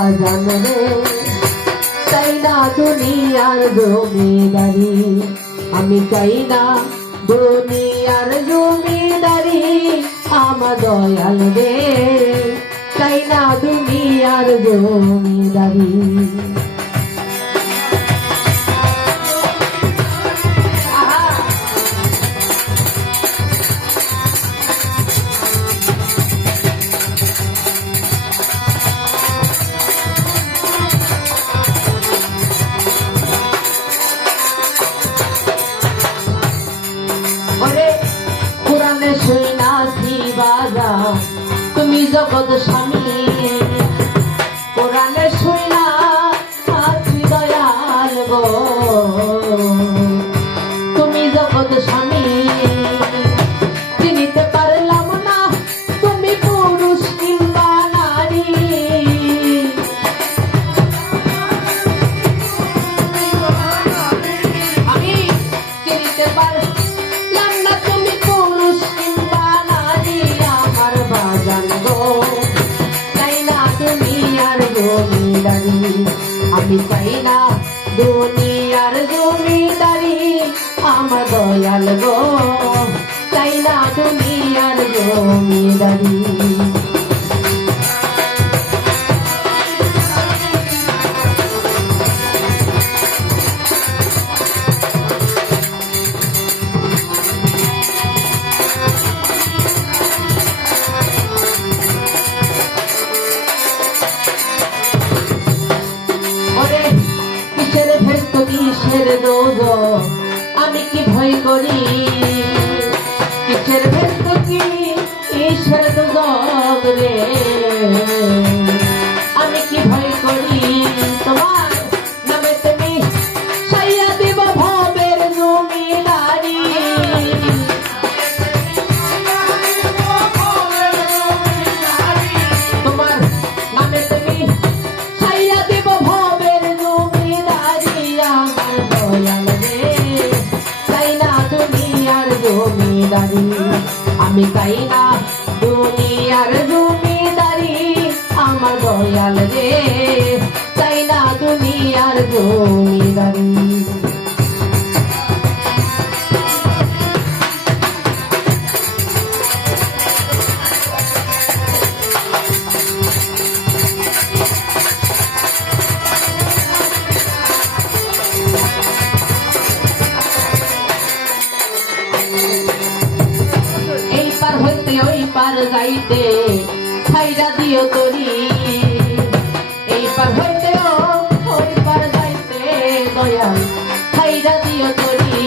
বাজান রে, চাই না দুনিয়ার জমিদারি, আমি চাই না দুনিয়ার জমিদারি, আমার দয়াল রে, চাই না দুনিয়ার জমিদারি। কোরআনে শুনাছি বাজা তুমি জগৎ স্বামী, কোরআনে শুনাছি দয়াল গো তুমি জগৎ স্বামী, চিনিতে পারলাম না তুমি পুরুষ কিংবা নারী, আমি চিনিতে পারলাম না তুমি পুরুষ কিংবা নারী, আমার বাজান গো চাই না দুনিয়ার জমিদারি, আমি চাই না দুনিয়ার জমিদারি, আমার দয়াল গো চাই না দুনিয়ার জমিদারি। কিসের ভেস্ত কিসের দোজ আমি কি ভয় করি, কিসের ভেস্ত কিসের দোজ রে আমি কি ভয় করি, তোমার নামে তুমি সাইয়া দিব ভবের জমিদারি, তোমার নামে তুমি সাইয়া দিব ভবের জমিদারি, আমার দয়াল রে চাই না দুনিয়ার জমিদারি, আমি চাই না দুনিয়ার জমিদারি, আমার দয়াল রে চাই না দুনিয়ার জমিদারি। ওই পার যাইতে ছাইরা দিও তরি, এই পার হইতে ওই পার যাইতে দয়াল ছাইরা দিও তরি,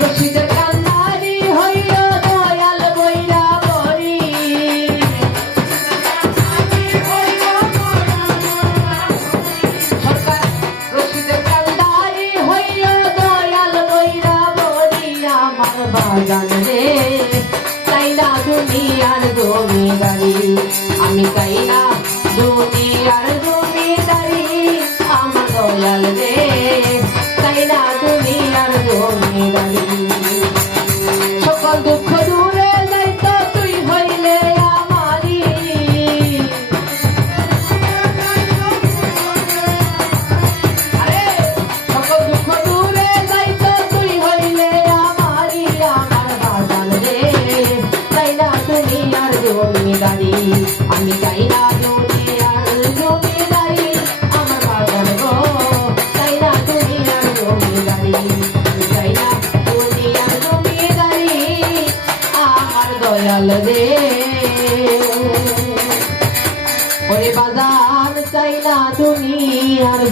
রশিদের কান্নারি হইয়া দয়াল বইরা বরি, সরকার রশিদের কান্নারি হইয়া দয়াল বইরা বরি, আমার বাজান রে চাই না দুনিয়ার জমিদারি, আমি চাই না দুনিয়ার জমিদারি, আমার দয়াল রে চাই না দুনিয়ার জমিদারি। সকল দুঃখ দূরে যাইতো তুই হইলে আমারি, আরে সকল দুঃখ দূরে যাইতো তুই হইলে আমারি, আমার বাজান রে চাই না দুনিয়ার জমিদারি, আমি চাই না দুনিয়ার জমিদারি, আমার বাজান গো চাই না দুনিয়ার জমিদারি, আমি চাই না দুনিয়ার জমিদারি, আমার দয়াল রে ওরে বাজান চাই না দুনিয়ার